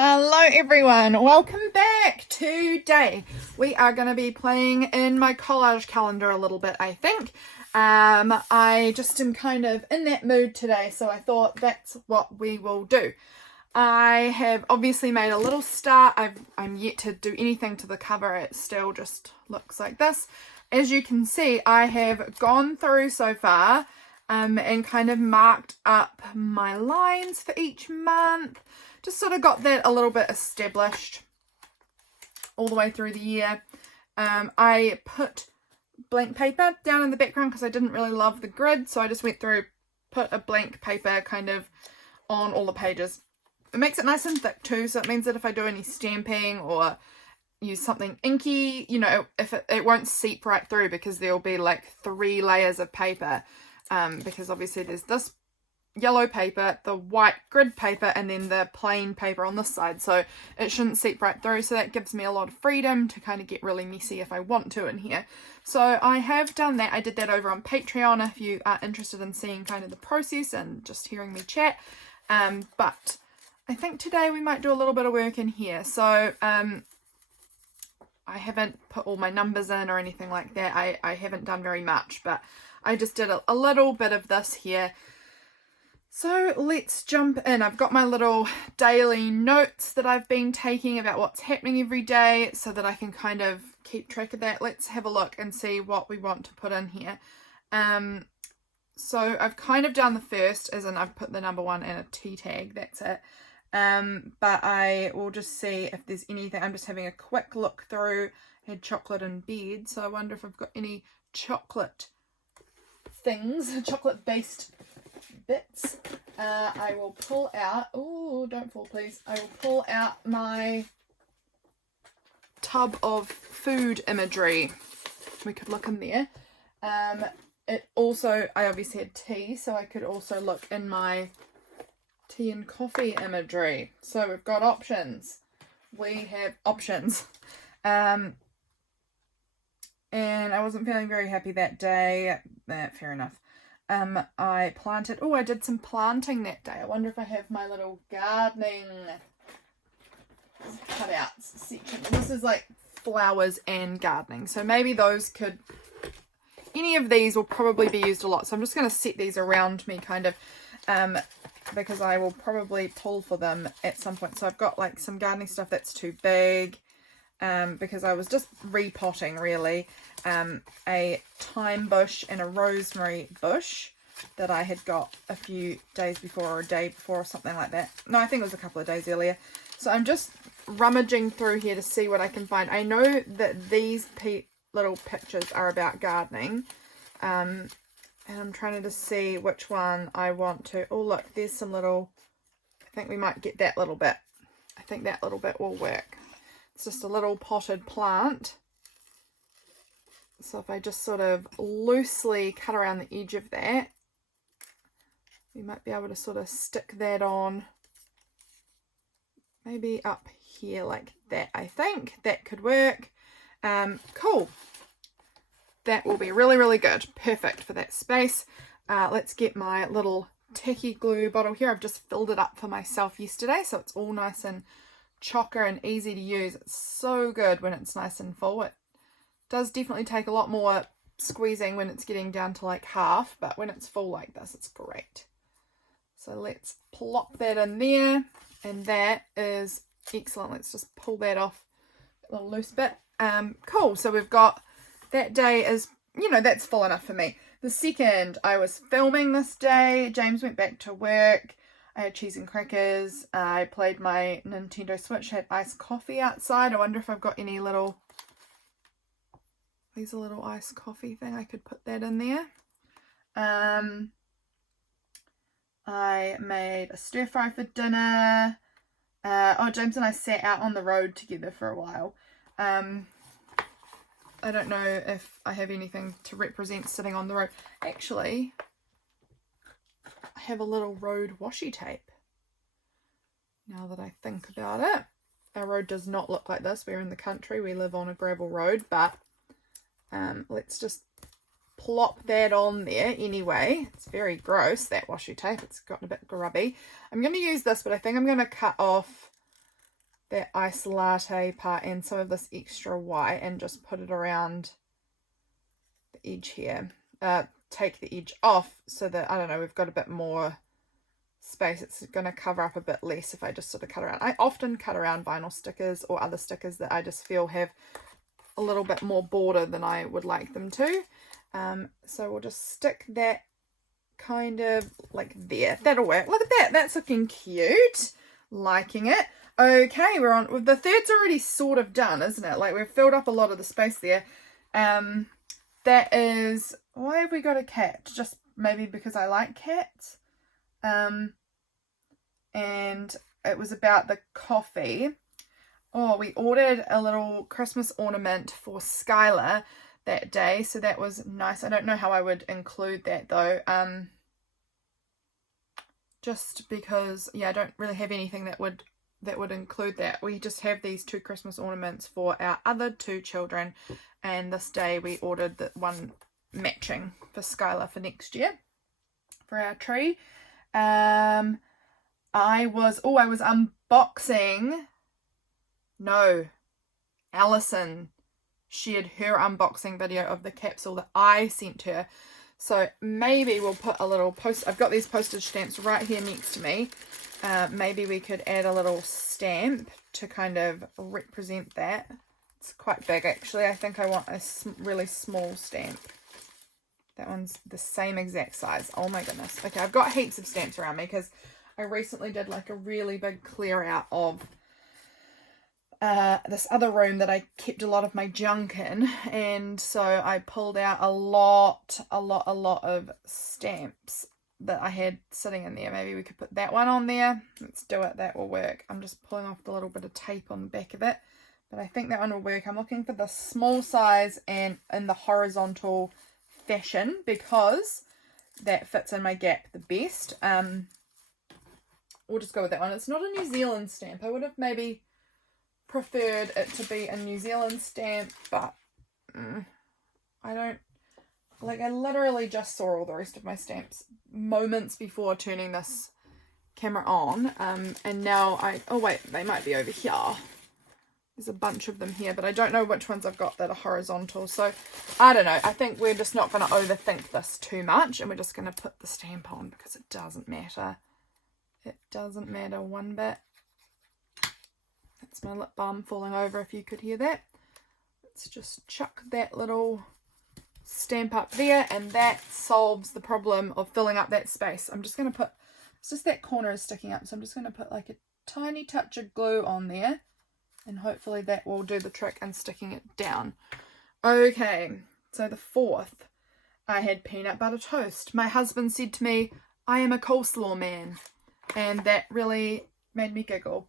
Hello everyone, welcome back. Today we are going to be playing in my collage calendar a little bit, I think. I just am kind of in that mood today, so I thought that's what we will do. I have obviously made a little start. I'm yet to do anything to the cover. It still just looks like this. As you can see, I have gone through so far and kind of marked up my lines for each month. Just sort of got that a little bit established all the way through the year. I put blank paper down in the background because I didn't really love the grid, so I just went through, put a blank paper kind of on all the pages. It makes it nice and thick too, so it means that if I do any stamping or use something inky, you know, if it won't seep right through because there'll be like 3 layers of paper, because obviously there's this yellow paper, the white grid paper, and then the plain paper on this side, so it shouldn't seep right through. So that gives me a lot of freedom to kind of get really messy if I want to in here. So I have done that. I did that over on Patreon if you are interested in seeing kind of the process and just hearing me chat. But I think today we might do a little bit of work in here. So I haven't put all my numbers in or anything like that. I haven't done very much, but I just did a little bit of this here. So let's jump in. I've got my little daily notes that I've been taking about what's happening every day so that I can kind of keep track of that. Let's have a look and see what we want to put in here. So I've kind of done the first, as in I've put the number 1 and a T tag, that's it. But I will just see if there's anything. I'm just having a quick look through. I had chocolate in bed, so I wonder if I've got any chocolate things, chocolate based bits. I will pull out, oh don't fall please, I will pull out my tub of food imagery. We could look in there. It also, I obviously had tea, so I could also look in my tea and coffee imagery. So we've got options. We have options. And I wasn't feeling very happy that day. Fair enough. I planted, I did some planting that day. I wonder if I have my little gardening cutouts section. This is like flowers and gardening. So maybe those could, any of these will probably be used a lot. So I'm just going to set these around me kind of, because I will probably pull for them at some point. So I've got like some gardening stuff that's too big, because I was just repotting really. A thyme bush and a rosemary bush that I had got a few days before, or a day before or something like that. No, I think it was a couple of days earlier. So I'm just rummaging through here to see what I can find. I know that these little pictures are about gardening, and I'm trying to see which one I want to. Oh look, there's some little, I think we might get that little bit. I think that little bit will work. It's just a little potted plant. So if I just sort of loosely cut around the edge of that, we might be able to sort of stick that on maybe up here like that. I think that could work. Cool. That will be really, really good. Perfect for that space. Let's get my little tacky glue bottle here. I've just filled it up for myself yesterday, so it's all nice and chocker and easy to use. It's so good when it's nice and full. It does definitely take a lot more squeezing when it's getting down to like half, but when it's full like this, it's great. So let's plop that in there, and that is excellent. Let's just pull that off, a little loose bit. Cool. So we've got, that day is, you know, that's full enough for me. The second, I was filming this day. James went back to work. I had cheese and crackers. I played my Nintendo Switch, had iced coffee outside. I wonder if I've got any little, there's a little iced coffee thing. I could put that in there. I made a stir fry for dinner. James and I sat out on the road together for a while. I don't know if I have anything to represent sitting on the road. Actually, I have a little road washi tape. Now that I think about it. Our road does not look like this. We're in the country. We live on a gravel road, but let's just plop that on there anyway. It's very gross, that washi tape. It's gotten a bit grubby. I'm going to use this, but I think I'm going to cut off that ice latte part and some of this extra white and just put it around the edge here. Take the edge off so that, I don't know, we've got a bit more space. It's going to cover up a bit less if I just sort of cut around. I often cut around vinyl stickers or other stickers that I just feel have a little bit more border than I would like them to. So we'll just stick that kind of like there. That'll work. Look at that. That's looking cute. Liking it. Okay, we're on. The third's already sort of done, isn't it? Like we've filled up a lot of the space there. That is, why have we got a cat? Just maybe because I like cats. And it was about the coffee. Oh, we ordered a little Christmas ornament for Skylar that day, so that was nice. I don't know how I would include that though. Just because, yeah, I don't really have anything that would include that. We just have these 2 Christmas ornaments for our other 2 children, and this day we ordered the one matching for Skylar for next year for our tree. I was unboxing. No, Alison shared her unboxing video of the capsule that I sent her. So maybe we'll put a little I've got these postage stamps right here next to me. Maybe we could add a little stamp to kind of represent that. It's quite big actually. I think I want a really small stamp. That one's the same exact size. Oh my goodness. Okay, I've got heaps of stamps around me because I recently did like a really big clear out of this other room that I kept a lot of my junk in, and so I pulled out a lot of stamps that I had sitting in there. Maybe we could put that one on there. Let's do it. That will work. I'm just pulling off the little bit of tape on the back of it, but I think that one will work. I'm looking for the small size and in the horizontal fashion because that fits in my gap the best. We'll just go with that one. It's not a New Zealand stamp. I would have maybe preferred it to be a New Zealand stamp, but I don't, like, I literally just saw all the rest of my stamps moments before turning this camera on, and now oh wait, they might be over here. There's a bunch of them here, but I don't know which ones I've got that are horizontal, so I don't know. I think we're just not going to overthink this too much, and we're just going to put the stamp on because it doesn't matter. It doesn't matter one bit. That's my lip balm falling over if you could hear that. Let's just chuck that little stamp up there, and that solves the problem of filling up that space. I'm just going to put, it's just that corner is sticking up, so I'm just going to put like a tiny touch of glue on there, and hopefully that will do the trick in sticking it down. Okay, so the 4th, I had peanut butter toast. My husband said to me, I am a coleslaw man, and that really made me giggle.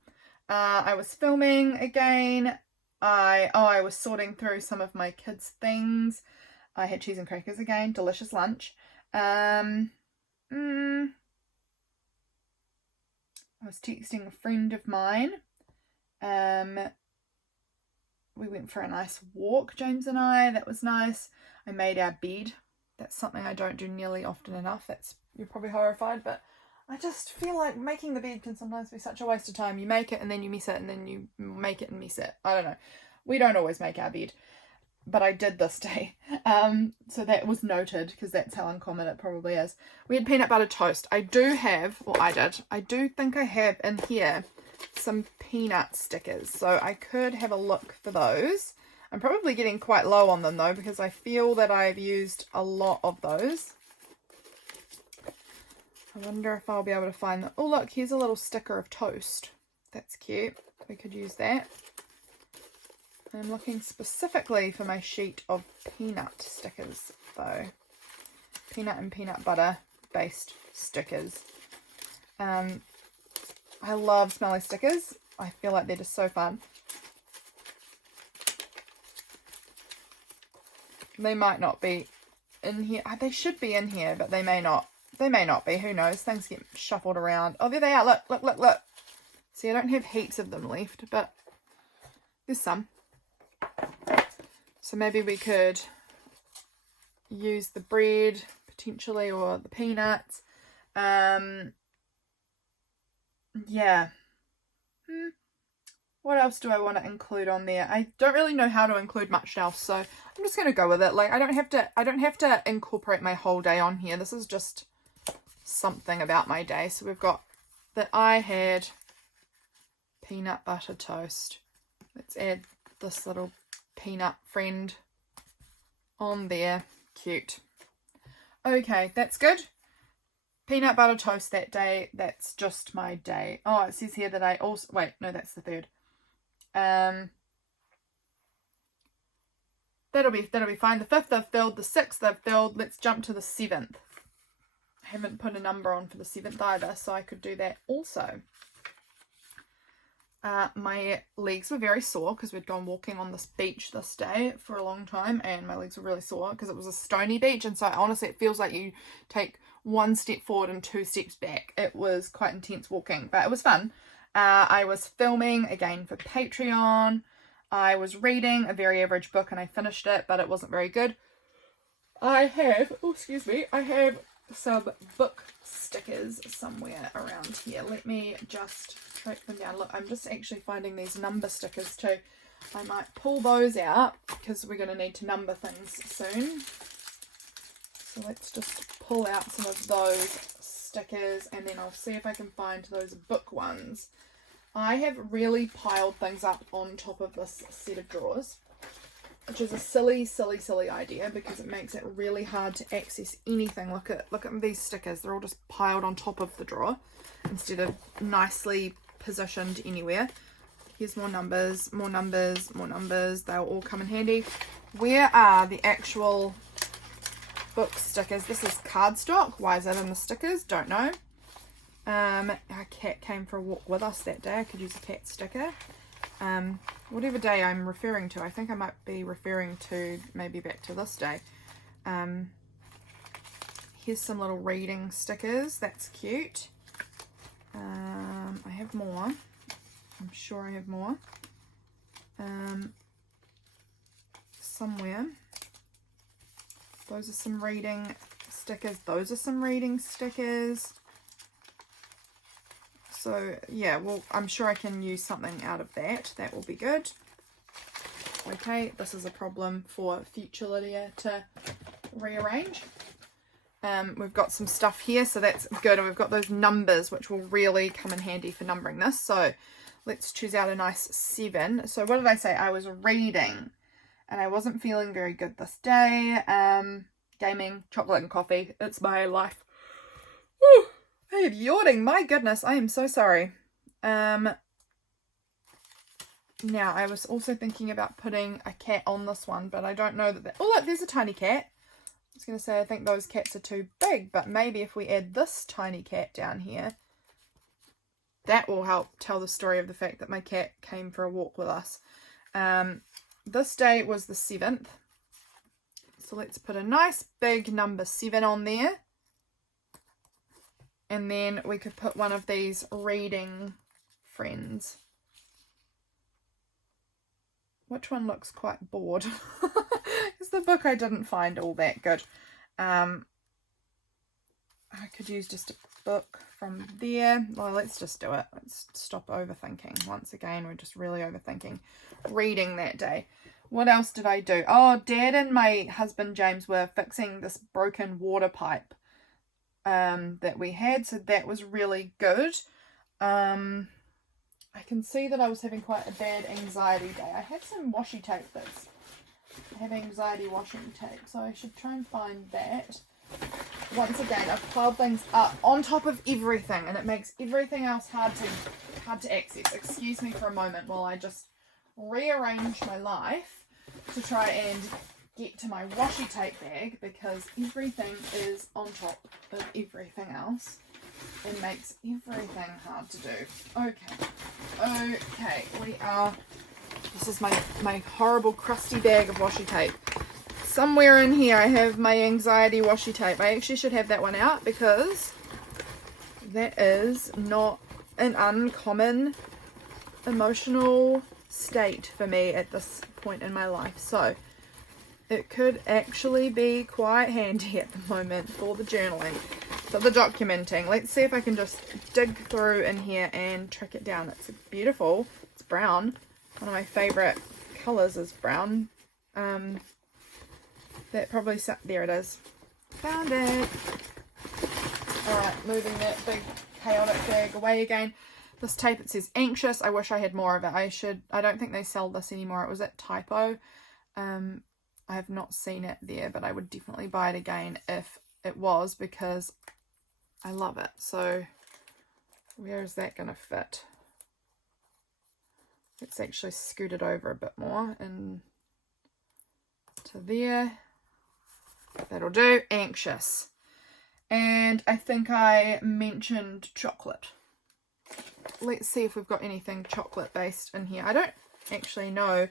I was filming again. I was sorting through some of my kids' things. I had cheese and crackers again. Delicious lunch. I was texting a friend of mine. We went for a nice walk, James and I. That was nice. I made our bed. That's something I don't do nearly often enough. You're probably horrified, but I just feel like making the bed can sometimes be such a waste of time. You make it and then you miss it, and then you make it and miss it. I don't know. We don't always make our bed, but I did this day. So that was noted because that's how uncommon it probably is. We had peanut butter toast. I do think I have in here some peanut stickers. So I could have a look for those. I'm probably getting quite low on them though because I feel that I've used a lot of those. I wonder if I'll be able to find them. Oh look, here's a little sticker of toast. That's cute. We could use that. I'm looking specifically for my sheet of peanut stickers though. Peanut and peanut butter based stickers. I love smelly stickers. I feel like they're just so fun. They might not be in here. They should be in here, but they may not. They may not be. Who knows? Things get shuffled around. Oh, there they are. Look, look, look, look. See, I don't have heaps of them left, but there's some. So maybe we could use the bread, potentially, or the peanuts. Yeah. What what else do I want to include on there? I don't really know how to include much else, so I'm just going to go with it. Like, I don't have to incorporate my whole day on here. This is just something about my day. So we've got that I had peanut butter toast. Let's add this little peanut friend on there. Cute. Okay, that's good. Peanut butter toast that day. That's just my day. Oh, it says here that I also... Wait, no, that's the third. That'll be fine. The 5th I've filled. The 6th I've filled. Let's jump to the 7th. I haven't put a number on for the 7th either, so I could do that also. My legs were very sore because we'd gone walking on this beach this day for a long time, and my legs were really sore because it was a stony beach, and so honestly it feels like you take 1 step forward and 2 steps back. It was quite intense walking, but it was fun. I was filming again for Patreon. I was reading a very average book and I finished it, but it wasn't very good. I have some book stickers somewhere around here. Let me just track them down. Look, I'm just actually finding these number stickers too. I might pull those out because we're going to need to number things soon. So let's just pull out some of those stickers and then I'll see if I can find those book ones. I have really piled things up on top of this set of drawers, which is a silly idea because it makes it really hard to access anything. Look at these stickers. They're all just piled on top of the drawer instead of nicely positioned anywhere. Here's more numbers, more numbers, more numbers. They'll all come in handy. Where are the actual book stickers? This is cardstock. Why is that in the stickers? Don't know. Our cat came for a walk with us that day. I could use a cat sticker. Whatever day I'm referring to, I think I might be referring to maybe back to this day. Here's some little reading stickers. That's cute. I have more. I'm sure I have more. Somewhere. Those are some reading stickers. Those are some reading stickers. So yeah, well, I'm sure I can use something out of that. That will be good. Okay, this is a problem for future Lydia to rearrange. We've got some stuff here, so that's good. And we've got those numbers, which will really come in handy for numbering this. So let's choose out a nice 7. So what did I say? I was reading and I wasn't feeling very good this day. Gaming, chocolate and coffee. It's my life. Woo! I am yawning. My goodness, I am so sorry. Now, I was also thinking about putting a cat on this one, but I don't know that... Oh, look, there's a tiny cat. I was going to say, I think those cats are too big, but maybe if we add this tiny cat down here, that will help tell the story of the fact that my cat came for a walk with us. This day was the 7th. So let's put a nice big number 7 on there. And then we could put one of these reading friends. Which one looks quite bored? It's the book I didn't find all that good. I could use just a book from there. Well, let's just do it. Let's stop overthinking. Once again, we're just really overthinking reading that day. What else did I do? Oh, Dad and my husband James were fixing this broken water pipe that we had, so that was really good. I can see that I was having quite a bad anxiety day. I have some washi tape that's... I have anxiety washing tape, so I should try and find that. Once again, I've piled things up on top of everything, and it makes everything else hard to access. Excuse me for a moment while I just rearrange my life to try and get to my washi tape bag, because everything is on top of everything else. It makes everything hard to do. Okay, we are... This is my horrible crusty bag of washi tape. Somewhere in here I have my anxiety washi tape. I actually should have that one out because that is not an uncommon emotional state for me at this point in my life. So it could actually be quite handy at the moment for the journaling, for the documenting. Let's see if I can just dig through in here and track it down. It's beautiful. It's brown. One of my favourite colours is brown. That probably, there it is. Found it. Alright, moving that big chaotic bag away again. This tape, it says anxious. I wish I had more of it. I don't think they sell this anymore. It was at Typo. I have not seen it there, but I would definitely buy it again if it was, because I love it. So where is that going to fit? Let's actually scoot it over a bit more and to there. That'll do. Anxious. And I think I mentioned chocolate. Let's see if we've got anything chocolate based in here. I don't actually know.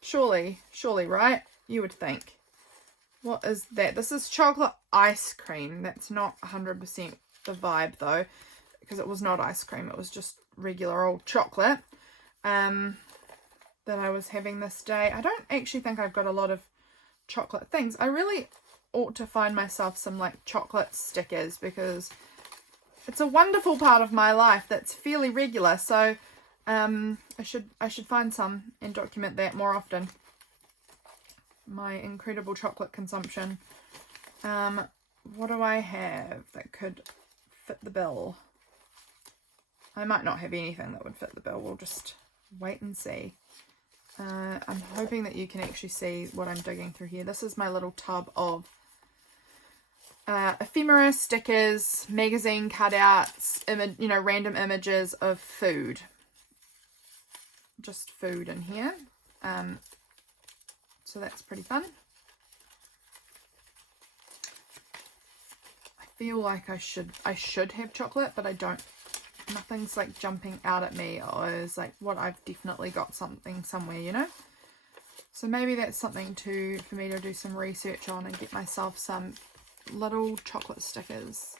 Surely, right? You would think. What is that? This is chocolate ice cream. That's not 100% the vibe though, because it was not ice cream. It was just regular old chocolate that I was having this day. I don't actually think I've got a lot of chocolate things. I really ought to find myself some like chocolate stickers, because it's a wonderful part of my life that's fairly regular. So I should find some and document that more often. My incredible chocolate consumption. What do I have that could fit the bill? I might not have anything that would fit the bill. We'll just wait and see. I'm hoping that you can actually see what I'm digging through here. This is my little tub of ephemera, stickers, magazine cutouts, random images of food. Just food in here. So that's pretty fun. I feel like I should have chocolate, but I don't. Nothing's like jumping out at me or is like what I've definitely got something somewhere, you know. So maybe that's something for me to do some research on and get myself some little chocolate stickers.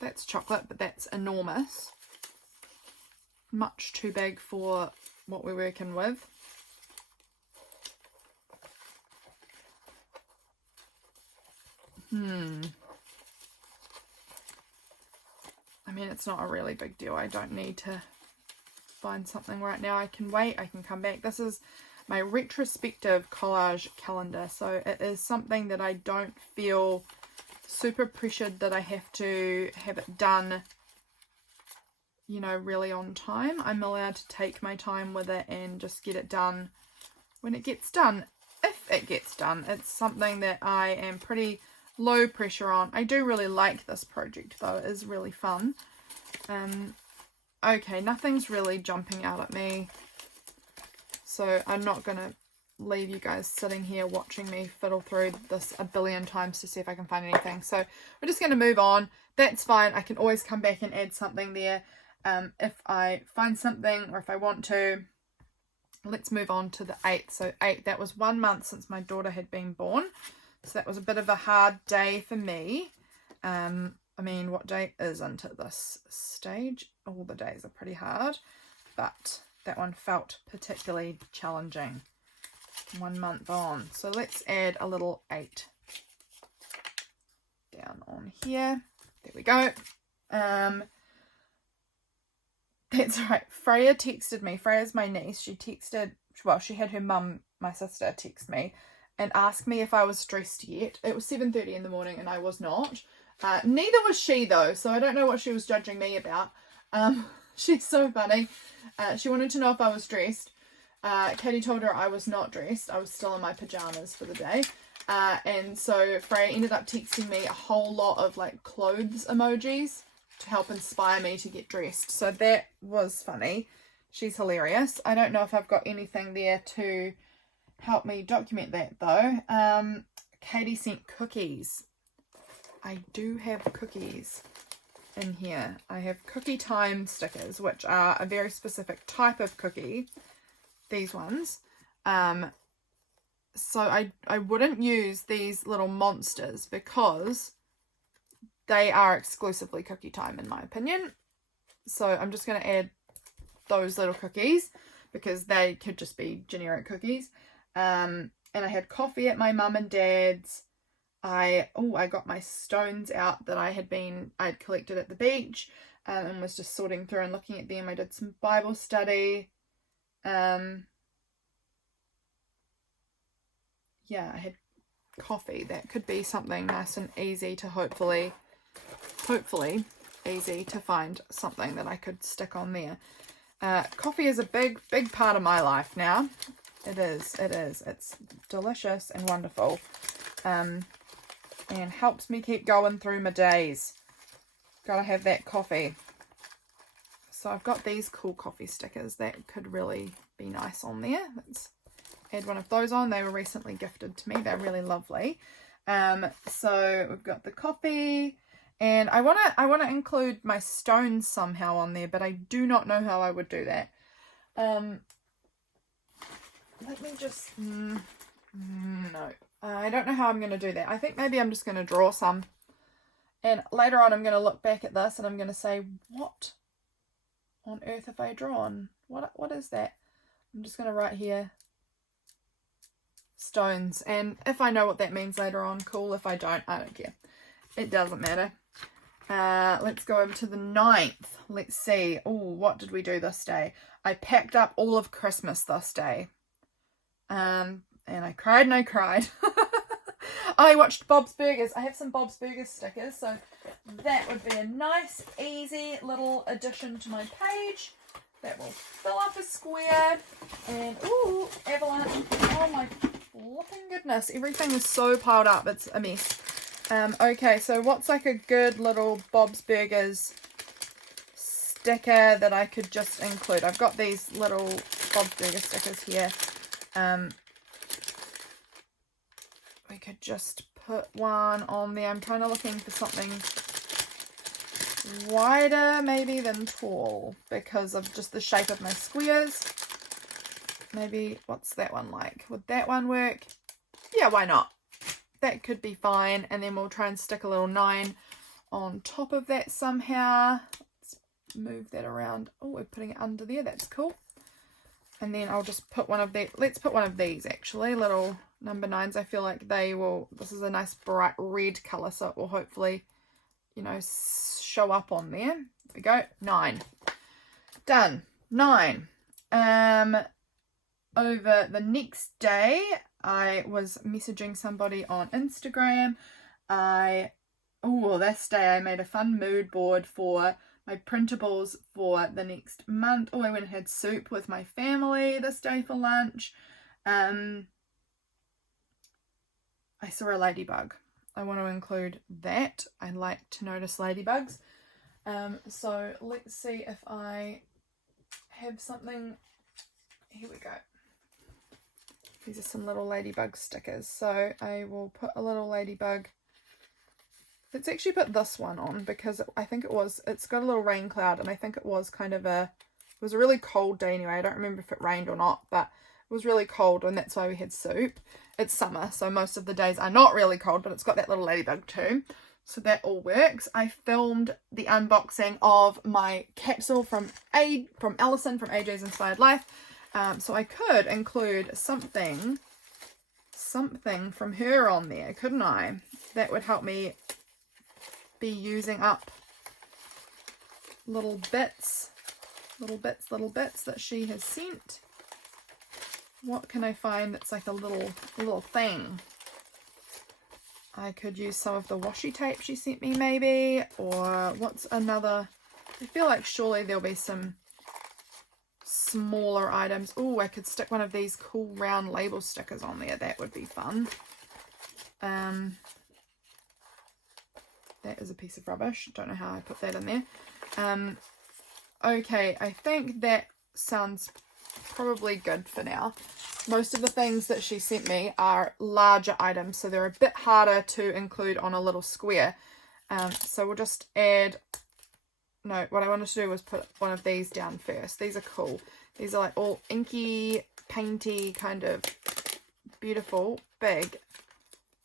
That's chocolate, but that's enormous. Much too big for what we're working with. I mean, it's not a really big deal. I don't need to find something right now. I can wait. I can come back. This is my retrospective collage calendar. So it is something that I don't feel super pressured that I have to have it done, you know, really on time. I'm allowed to take my time with it and just get it done when it gets done. If it gets done, it's something that I am pretty low pressure on. I do really like this project though. It is really fun. Okay, nothing's really jumping out at me, so I'm not gonna leave you guys sitting here watching me fiddle through this a billion times to see if I can find anything. So we're just gonna move on. That's fine. I can always come back and add something there if I find something or if I want to. Let's move on to the 8th. So 8, that was 1 month since my daughter had been born. So that was a bit of a hard day for me. I mean, what day isn't at this stage? All the days are pretty hard, but that one felt particularly challenging. 1 month on. So let's add a little 8 down on here. There we go. That's right. Freya texted me. Freya's my niece. She texted, well, she had her mum, my sister, text me and ask me if I was dressed yet. It was 7:30 in the morning and I was not. Neither was she though, so I don't know what she was judging me about. She's so funny. She wanted to know if I was dressed. Katie told her I was not dressed. I was still in my pajamas for the day. And so Freya ended up texting me a whole lot of like clothes emojis to help inspire me to get dressed. So that was funny. She's hilarious. I don't know if I've got anything there to help me document that though. Katie sent cookies. I do have cookies in here. I have cookie time stickers, which are a very specific type of cookie. These ones. So I wouldn't use these little monsters because they are exclusively cookie time in my opinion. So I'm just going to add those little cookies because they could just be generic cookies. And I had coffee at my mum and dad's. I got my stones out that I'd collected at the beach and was just sorting through and looking at them. I did some Bible study. Yeah, I had coffee. That could be something nice and easy to hopefully easy to find something that I could stick on there. Coffee is a big part of my life now. It is. It's delicious and wonderful. And helps me keep going through my days. Gotta have that coffee. So I've got these cool coffee stickers that could really be nice on there. Let's add one of those on. They were recently gifted to me. They're really lovely. So we've got the coffee, and I wanna include my stones somehow on there, but I do not know how I would do that. Let me just no. I don't know how I'm going to do that. I think maybe I'm just going to draw some. And later on I'm going to look back at this and I'm going to say, what on earth have I drawn? What is that? I'm just going to write here, stones. And if I know what that means later on, cool. If I don't care. It doesn't matter. Let's go over to the 9th. Let's see. Oh, what did we do this day? I packed up all of Christmas this day. And I cried and I cried. I watched Bob's Burgers. I have some Bob's Burgers stickers, so that would be a nice, easy little addition to my page. That will fill up a square. And, ooh, avalanche. Oh my flipping goodness. Everything is so piled up. It's a mess. Okay, so what's like a good little Bob's Burgers sticker that I could just include? I've got these little Bob's Burgers stickers here. We could just put one on there. I'm kind of looking for something wider maybe than tall because of just the shape of my squares. Maybe, what's that one like? Would that one work? Yeah, why not? That could be fine. And then we'll try and stick a little 9 on top of that somehow. Let's move that around. Oh, we're putting it under there. That's cool. And then I'll just put one of these. Let's put one of these actually, little number 9s. I feel like they will, this is a nice bright red colour, so it will hopefully, you know, show up on there. There we go, 9. Done, 9. Over the next day, I was messaging somebody on Instagram. This day I made a fun mood board for my printables for the next month. Oh, I went and had soup with my family this day for lunch. I saw a ladybug. I want to include that. I like to notice ladybugs. So let's see if I have something. Here we go. These are some little ladybug stickers. So I will put a little ladybug. Let's actually put this one on because I think it's got a little rain cloud, and I think it was it was a really cold day anyway. I don't remember if it rained or not, but it was really cold and that's why we had soup. It's summer, so most of the days are not really cold, but it's got that little ladybug too. So that all works. I filmed the unboxing of my capsule from Alison from AJ's Inspired Life. So I could include something from her on there, couldn't I? That would help me be using up little bits that she has sent. What can I find that's like a little thing? I could use some of the washi tape she sent me maybe, or what's another? I feel like surely there'll be some smaller items. Oh, I could stick one of these cool round label stickers on there. That would be fun. That is a piece of rubbish. Don't know how I put that in there. Okay, I think that sounds probably good for now. Most of the things that she sent me are larger items, so they're a bit harder to include on a little square. So we'll just add... No, what I wanted to do was put one of these down first. These are cool. These are like all inky, painty, kind of beautiful, big,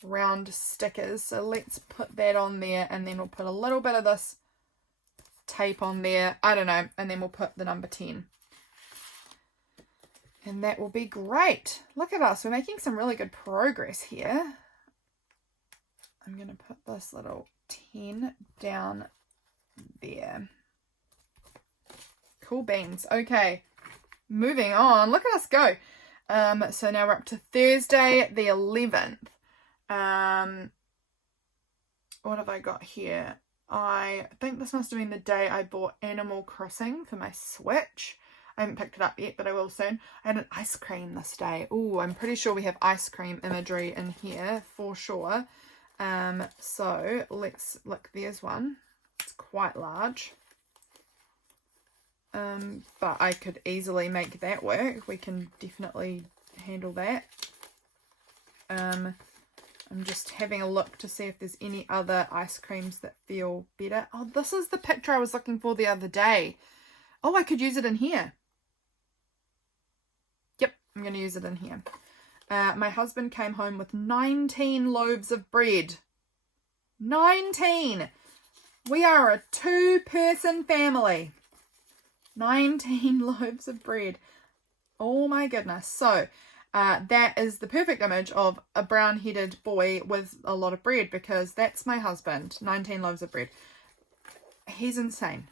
round stickers. So let's put that on there, and then we'll put a little bit of this tape on there. I don't know. And then we'll put the number 10. And that will be great. Look at us. We're making some really good progress here. I'm going to put this little 10 down there. Cool beans. Okay. moving on. Look at us go. So now we're up to Thursday the 11th. What have I got here? I think this must have been the day I bought Animal Crossing for my Switch. I haven't picked it up yet, but I will soon. I had an ice cream this day. Oh, I'm pretty sure we have ice cream imagery in here for sure. So let's look. There's one. It's quite large. But I could easily make that work. We can definitely handle that. I'm just having a look to see if there's any other ice creams that feel better. Oh, this is the picture I was looking for the other day. Oh, I could use it in here. Yep, I'm going to use it in here. My husband came home with 19 loaves of bread. 19! We are a 2-person family. 19 loaves of bread. Oh my goodness. So that is the perfect image of a brown-headed boy with a lot of bread, because that's my husband. 19 loaves of bread. He's insane.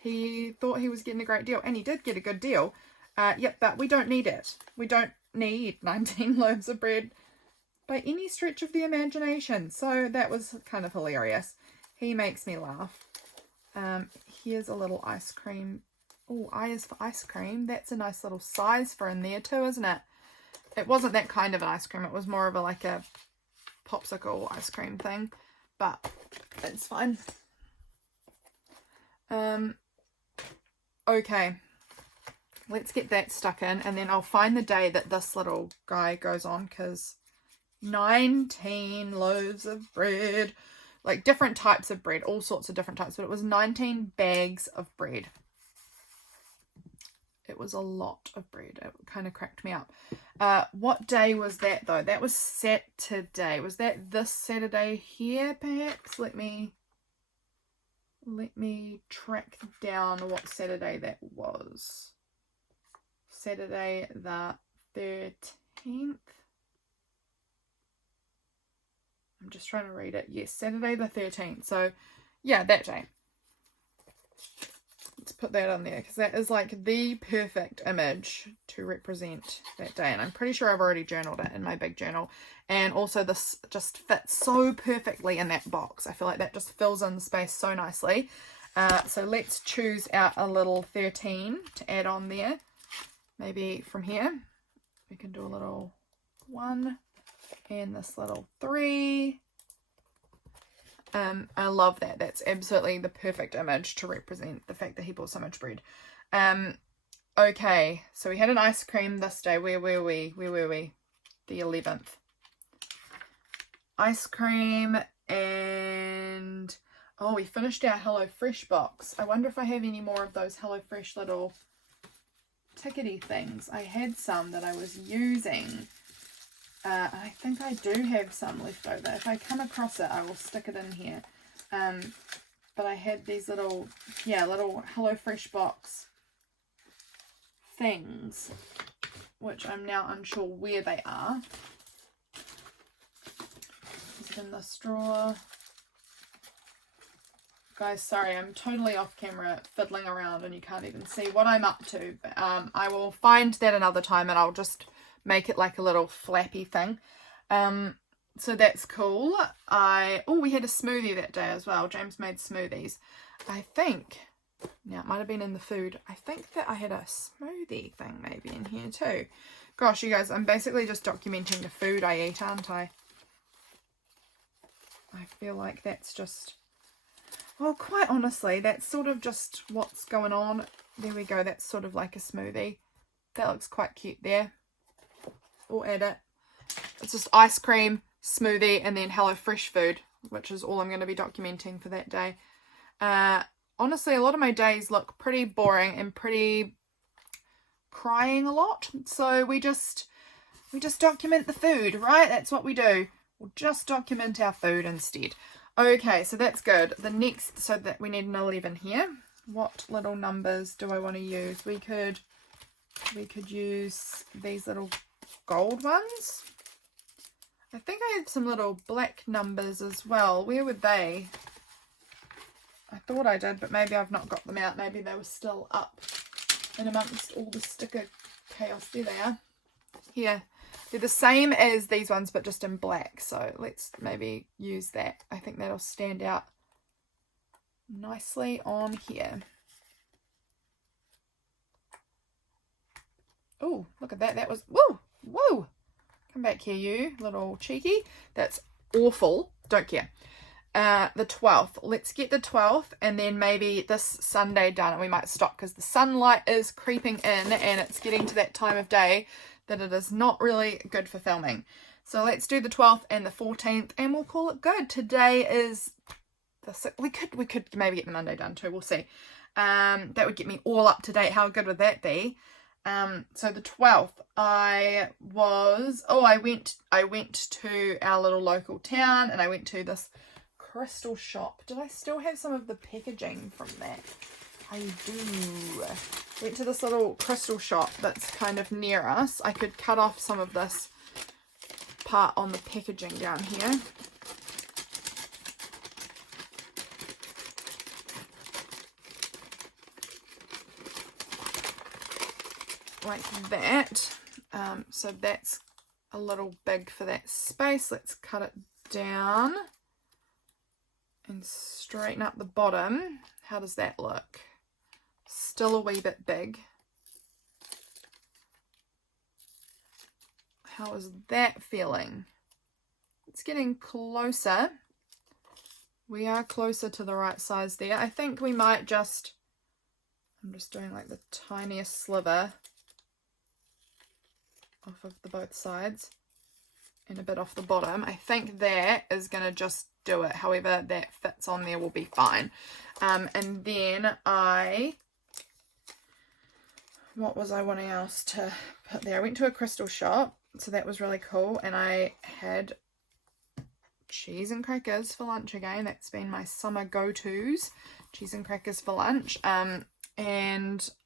He thought he was getting a great deal, and he did get a good deal. Yep, but we don't need it. We don't need 19 loaves of bread by any stretch of the imagination. So that was kind of hilarious. He makes me laugh. Here's a little ice cream. Oh, I is for ice cream. That's a nice little size for in there too, isn't it? It wasn't that kind of an ice cream. It was more of a like a popsicle ice cream thing, but it's fine. Okay, let's get that stuck in, and then I'll find the day that this little guy goes on, because 19 loaves of bread, like different types of bread, all sorts of different types, but it was 19 bags of bread. It was a lot of bread. It kind of cracked me up. What day was that though? That was Saturday. Was that this Saturday here perhaps? Let me track down what Saturday that was. Saturday the 13th. I'm just trying to read it. Yes, Saturday the 13th. So yeah, that day. Let's put that on there, because that is like the perfect image to represent that day. And I'm pretty sure I've already journaled it in my big journal. And also this just fits so perfectly in that box. I feel like that just fills in the space so nicely. So let's choose out a little 13 to add on there. Maybe from here we can do a little 1 and this little 3. I love that. That's absolutely the perfect image to represent the fact that he bought so much bread. Okay, so we had an ice cream this day. Where were we? The 11th. Ice cream, and oh, we finished our HelloFresh box. I wonder if I have any more of those HelloFresh little tickety things. I had some that I was using. I think I do have some left over. If I come across it, I will stick it in here. But I had these little HelloFresh box things, which I'm now unsure where they are. Is it in this drawer? Guys, sorry, I'm totally off camera fiddling around and you can't even see what I'm up to. But I will find that another time, and I'll just make it like a little flappy thing. So that's cool. We had a smoothie that day as well. James made smoothies. I think, now it might have been in the food, I think that I had a smoothie thing maybe in here too. Gosh, you guys, I'm basically just documenting the food I eat, aren't I? I feel like that's just, well, quite honestly, that's sort of just what's going on. There we go. That's sort of like a smoothie. That looks quite cute there. We'll add it. It's just ice cream, smoothie, and then HelloFresh food, which is all I'm going to be documenting for that day. Honestly, a lot of my days look pretty boring and pretty crying a lot. So we just document the food, right? That's what we do. We'll just document our food instead. Okay, so that's good. The next, so that we need an 11 here. What little numbers do I want to use? We could use these little gold ones. I think I had some little black numbers as well. Where were they? I thought I did, but maybe I've not got them out. Maybe they were still up. in amongst all the sticker chaos. There they are. Here. They're the same as these ones, but just in black. So let's maybe use that. I think that'll stand out nicely on here. Oh, look at that. That was, whoa, whoa. Come back here, you little cheeky. That's awful. Don't care. The 12th. Let's get the 12th and then maybe this Sunday done, and we might stop because the sunlight is creeping in and it's getting to that time of day that it is not really good for filming. So let's do the 12th and the 14th and we'll call it good. Today is the 6th. We could maybe get the Monday done too. We'll see. That would get me all up to date. How good would that be? So the 12th, I went to our little local town and I went to this crystal shop. Did I still have some of the packaging from that? I do. Went to this little crystal shop that's kind of near us. I could cut off some of this part on the packaging down here. Like that. So that's a little big for that space. Let's cut it down and straighten up the bottom. How does that look? Still a wee bit big. How is that feeling? It's getting closer. We are closer to the right size there. I think we might just, I'm just doing like the tiniest sliver off of the both sides and a bit off the bottom. I think that is going to just do it. However that fits on there will be fine. And then what was I wanting else to put there? I went to a crystal shop, so that was really cool, and I had cheese and crackers for lunch again. That's been my summer go-tos, cheese and crackers for lunch. And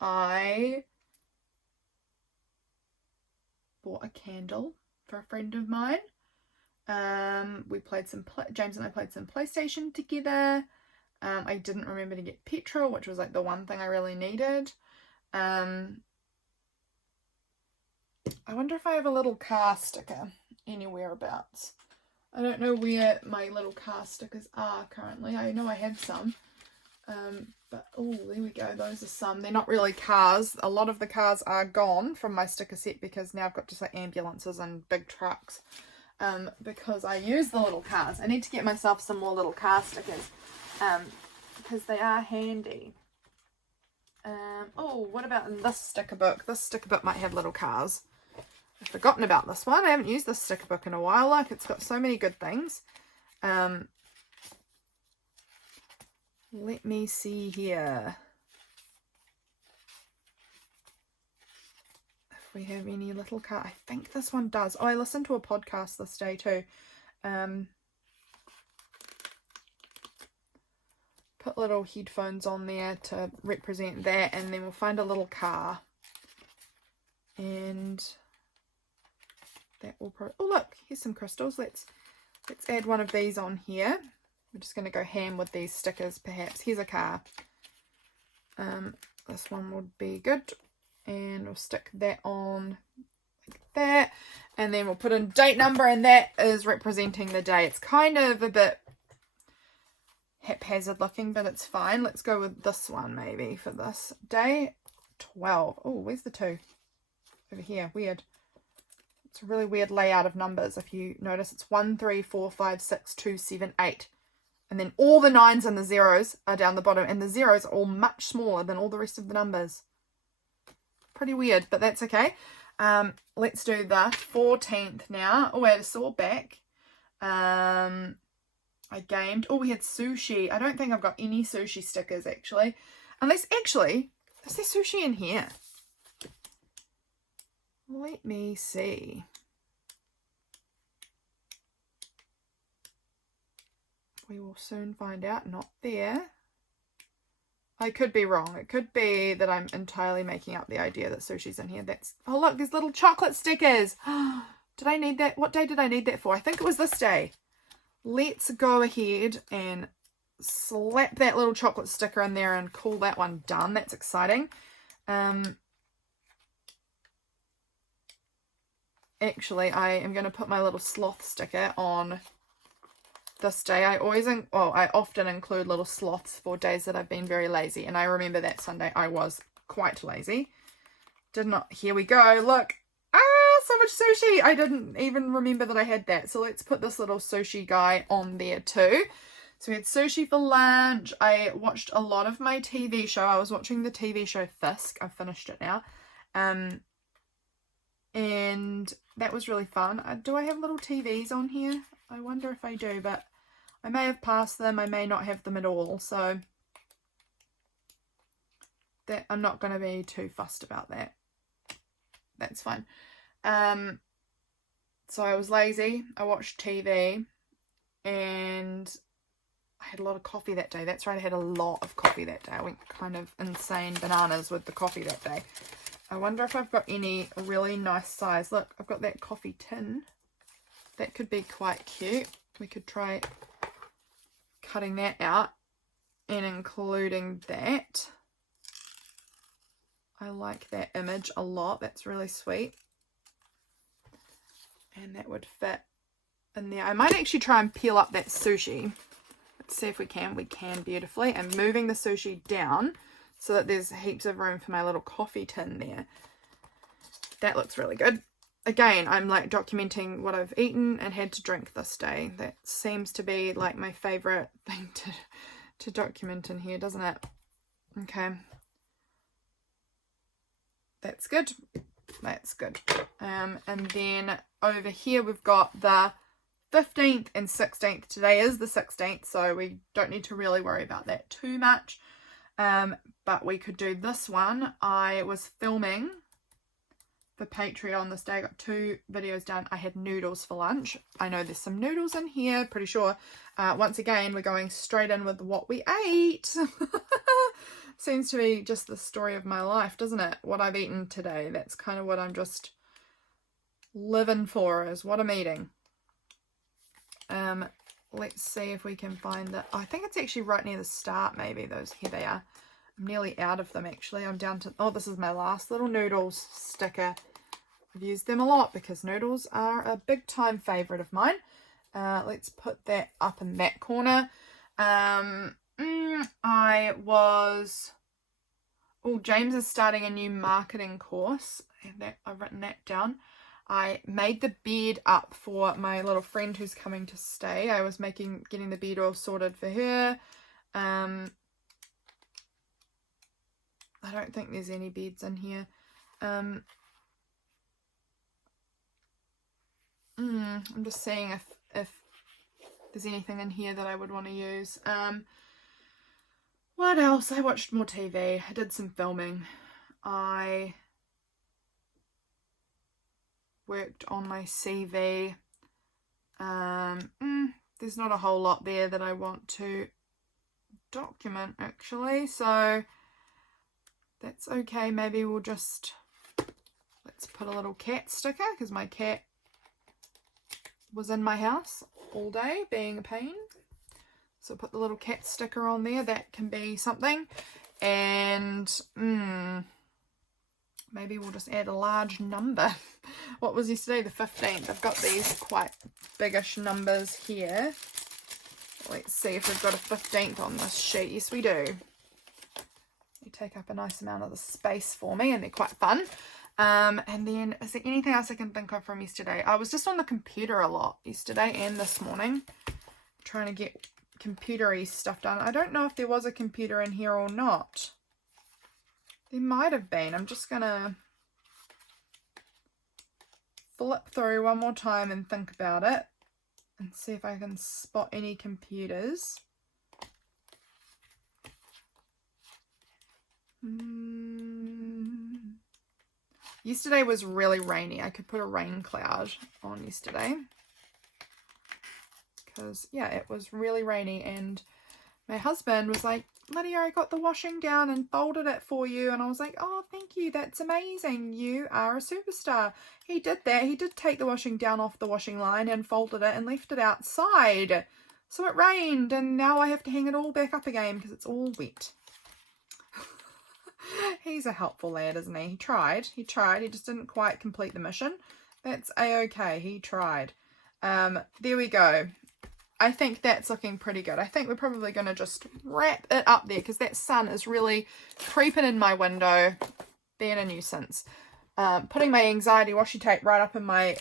I bought a candle for a friend of mine. We played some, James and I played some PlayStation together. I didn't remember to get petrol, which was like the one thing I really needed. I wonder if I have a little car sticker anywhere abouts. I don't know where my little car stickers are currently. I know I have some. But oh, there we go. Those are some. They're not really cars. A lot of the cars are gone from my sticker set because now I've got just like ambulances and big trucks. Because I use the little cars. I need to get myself some more little car stickers. Because they are handy. Oh, what about in this sticker book? This sticker book might have little cars. I've forgotten about this one. I haven't used this sticker book in a while. Like, it's got so many good things. Let me see here. If we have any little car. I think this one does. Oh, I listened to a podcast this day too. Put little headphones on there to represent that, and then we'll find a little car. And that will probably, oh look, here's some crystals. Let's add one of these on here. We're just going to go ham with these stickers perhaps. Here's a car. This one would be good. And we'll stick that on like that. And then we'll put in date number, and that is representing the day. It's kind of a bit haphazard looking, but it's fine. Let's go with this one maybe for this. Day 12. Oh, where's the 2? Over here. Weird. It's a really weird layout of numbers. If you notice, it's 1, 3, 4, 5, 6, 2, 7, 8. And then all the 9s and the 0s are down the bottom, and the 0s are all much smaller than all the rest of the numbers. Pretty weird, but that's okay. Let's do the 14th now. Oh, I had a sore back. I gamed. Oh, we had sushi. I don't think I've got any sushi stickers, actually. Unless, actually, is there sushi in here? Let me see. We will soon find out. Not there. I could be wrong. It could be that I'm entirely making up the idea that sushi's in here. That's, oh look, there's little chocolate stickers. Did I need that? What day did I need that for? I think it was this day. Let's go ahead and slap that little chocolate sticker in there and call that one done. That's exciting. actually, I am going to put my little sloth sticker on this day. I often include little sloths for days that I've been very lazy. And I remember that Sunday I was quite lazy. Here we go. Look. So much sushi. I didn't even remember that I had that. So let's put this little sushi guy on there too. So we had sushi for lunch. I watched a lot of my TV show. I was watching the TV show Fisk. I've finished it now. And that was really fun. Do I have little TVs on here? I wonder if I do, but I may have passed them. I may not have them at all. So that I'm not going to be too fussed about that. That's fine. So I was lazy. I watched TV and I had a lot of coffee that day. That's right, I had a lot of coffee that day. I went kind of insane bananas with the coffee that day. I wonder if I've got any really nice size. Look, I've got that coffee tin. That could be quite cute. We could try cutting that out and including that. I like that image a lot. That's really sweet. And that would fit in there. I might actually try and peel up that sushi. Let's see if we can. We can beautifully. And moving the sushi down so that there's heaps of room for my little coffee tin there. That looks really good. Again, I'm like documenting what I've eaten and had to drink this day. That seems to be like my favorite thing to document in here, doesn't it? Okay. That's good. That's good. And then over here we've got the 15th and 16th. Today is the 16th, so we don't need to really worry about that too much. But we could do this one. I was filming for Patreon this day. I got 2 videos done. I had noodles for lunch. I know there's some noodles in here, pretty sure. Once again, we're going straight in with what we ate. Seems to be just the story of my life, doesn't it? What I've eaten today. That's kind of what I'm just living for, is what I'm eating. Let's see if we can find that. I think it's actually right near the start, maybe. Here they are. I'm nearly out of them, actually. I'm down to... Oh, this is my last little noodles sticker. I've used them a lot because noodles are a big time favourite of mine. Let's put that up in that corner. James is starting a new marketing course. I've written that down. I made the bed up for my little friend who's coming to stay. I was getting the bed all sorted for her. I don't think there's any beds in here. I'm just seeing if there's anything in here that I would want to use. What else? I watched more TV. I did some filming. I worked on my CV. There's not a whole lot there that I want to document, actually, so that's okay. Maybe we'll just, let's put a little cat sticker, because my cat was in my house all day being a pain. So put the little cat sticker on there. That can be something. And maybe we'll just add a large number. What was yesterday? The 15th. I've got these quite biggish numbers here. Let's see if we've got a 15th on this sheet. Yes, we do. They take up a nice amount of the space for me, and they're quite fun. And then, is there anything else I can think of from yesterday? I was just on the computer a lot yesterday and this morning, trying to get computery stuff done. I don't know if there was a computer in here or not. There might have been. I'm just gonna flip through one more time and think about it and see if I can spot any computers. Yesterday was really rainy. I could put a rain cloud on yesterday. Because, yeah, it was really rainy, and my husband was like, Lydia, I got the washing down and folded it for you. And I was like, oh, thank you. That's amazing. You are a superstar. He did that. He did take the washing down off the washing line and folded it and left it outside. So it rained, and now I have to hang it all back up again because it's all wet. He's a helpful lad, isn't he? He tried. He just didn't quite complete the mission. That's a-okay. He tried. There we go. I think that's looking pretty good. I think we're probably going to just wrap it up there because that sun is really creeping in my window, being a nuisance. Putting my anxiety washi tape right up in my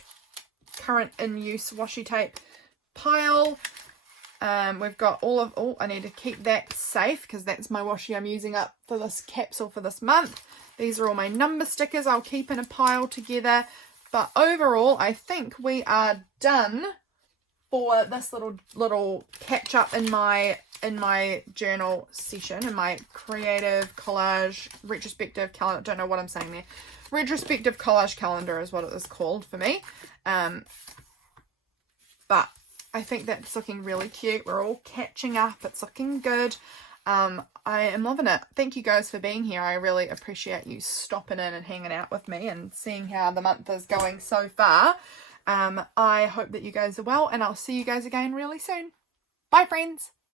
current in-use washi tape pile. We've got all of... Oh, I need to keep that safe because that's my washi I'm using up for this capsule for this month. These are all my number stickers I'll keep in a pile together. But overall, I think we are done for this little catch up in my journal session, in my creative collage retrospective calendar. Don't know what I'm saying there. Retrospective collage calendar is what it is called for me. But I think that's looking really cute. We're all catching up. It's looking good. I am loving it. Thank you guys for being here. I really appreciate you stopping in and hanging out with me and seeing how the month is going so far. I hope that you guys are well, and I'll see you guys again really soon. Bye, friends.